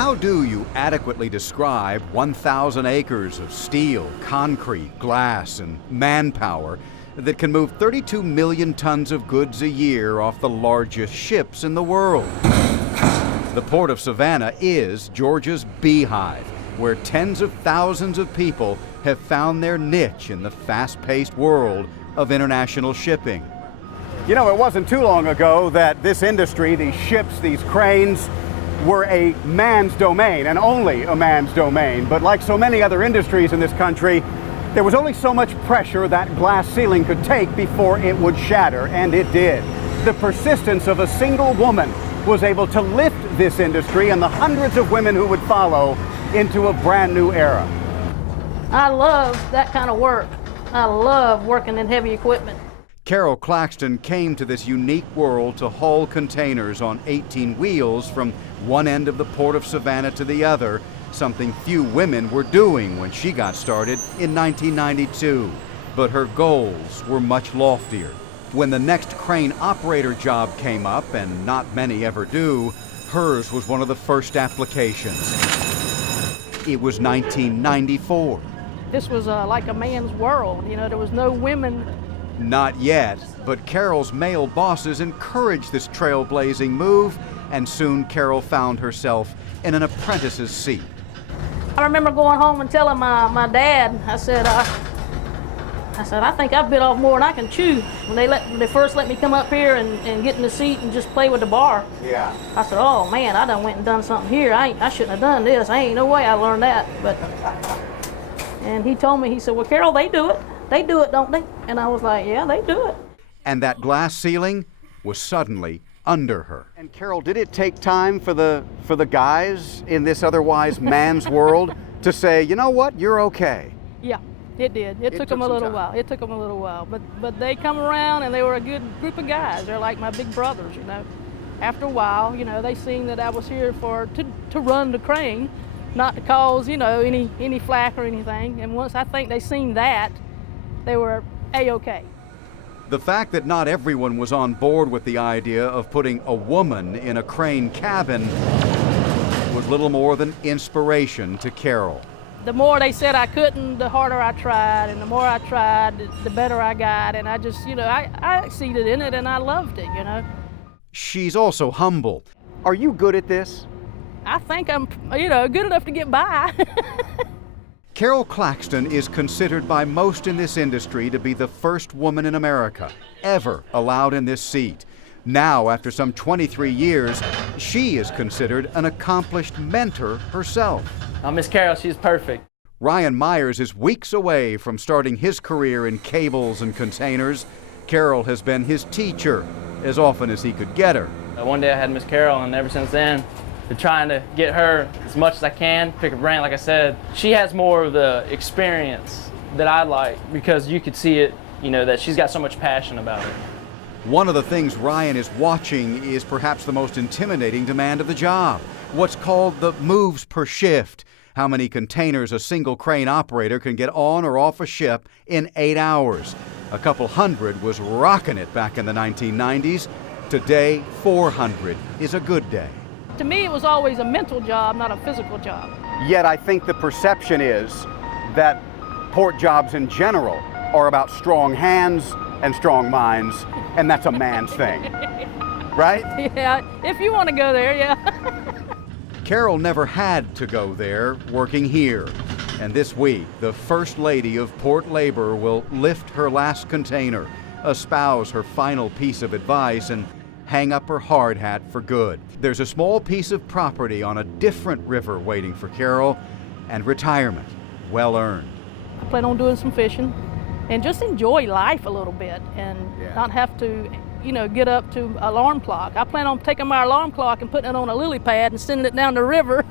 How do you adequately describe 1,000 acres of steel, concrete, glass, and manpower that can move 32 million tons of goods a year off the largest ships in the world? The Port of Savannah is Georgia's beehive, where tens of thousands of people have found their niche in the fast-paced world of international shipping. You know, it wasn't too long ago that this industry, these ships, these cranes, were a man's domain, and only a man's domain. But like so many other industries in this country, there was only so much pressure that glass ceiling could take before it would shatter, and it did. The persistence of a single woman was able to lift this industry and the hundreds of women who would follow into a brand new era. I love that kind of work. I love working in heavy equipment. Carol Claxton came to this unique world to haul containers on 18 wheels from one end of the Port of Savannah to the other, something few women were doing when she got started in 1992. But her goals were much loftier. When the next crane operator job came up, and not many ever do, hers was one of the first applications. It was 1994. This was like a man's world. You know, there was no women. Not yet, but Carol's male bosses encouraged this trailblazing move, and soon Carol found herself in an apprentice's seat. I remember going home and telling my dad, I said, I think I've bit off more than I can chew. When they first let me come up here and get in the seat and just play with the bar. Yeah. I said, oh man, I done went and done something here. I shouldn't have done this. I ain't no way I learned that. And he told me, he said, well, Carol, they do it. They do it, don't they? And I was like, yeah, they do it. And that glass ceiling was suddenly under her. And Carol, did it take time for the guys in this otherwise man's world to say, you know what, you're okay? Yeah, it did. It took them a little while. It took them a little while. But they come around and they were a good group of guys. They're like my big brothers, you know. After a while, you know, they seen that I was here to run the crane, not to cause, you know, any flack or anything. And once I think they seen that, they were A-okay. The fact that not everyone was on board with the idea of putting a woman in a crane cabin was little more than inspiration to Carol. The more they said I couldn't, the harder I tried, and the more I tried, the better I got, and I just, you know, I succeeded in it, and I loved it, you know. She's also humble. Are you good at this? I think I'm, you know, good enough to get by. Carol Claxton is considered by most in this industry to be the first woman in America ever allowed in this seat. Now, after some 23 years, she is considered an accomplished mentor herself. Miss Carol, she's perfect. Ryan Myers is weeks away from starting his career in cables and containers. Carol has been his teacher as often as he could get her. One day I had Miss Carol, and ever since then, been trying to get her as much as I can, pick her brain. Like I said, she has more of the experience that I like, because you could see it, you know, that she's got so much passion about it. One of the things Ryan is watching is perhaps the most intimidating demand of the job, what's called the moves per shift, how many containers a single crane operator can get on or off a ship in 8 hours. A couple hundred was rocking it back in the 1990s. Today, 400 is a good day. To me, it was always a mental job, not a physical job. Yet I think the perception is that port jobs in general are about strong hands and strong minds, and that's a man's thing, right? Yeah, if you want to go there, yeah. Carol never had to go there, working here. And this week, the First Lady of Port Labor will lift her last container, espouse her final piece of advice, and hang up her hard hat for good. There's a small piece of property on a different river waiting for Carol, and retirement, well earned. I plan on doing some fishing and just enjoy life a little bit and not have to, you know, get up to alarm clock. I plan on taking my alarm clock and putting it on a lily pad and sending it down the river.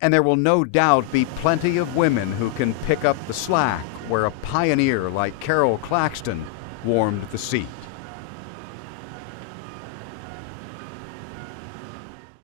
And there will no doubt be plenty of women who can pick up the slack where a pioneer like Carol Claxton warmed the seat.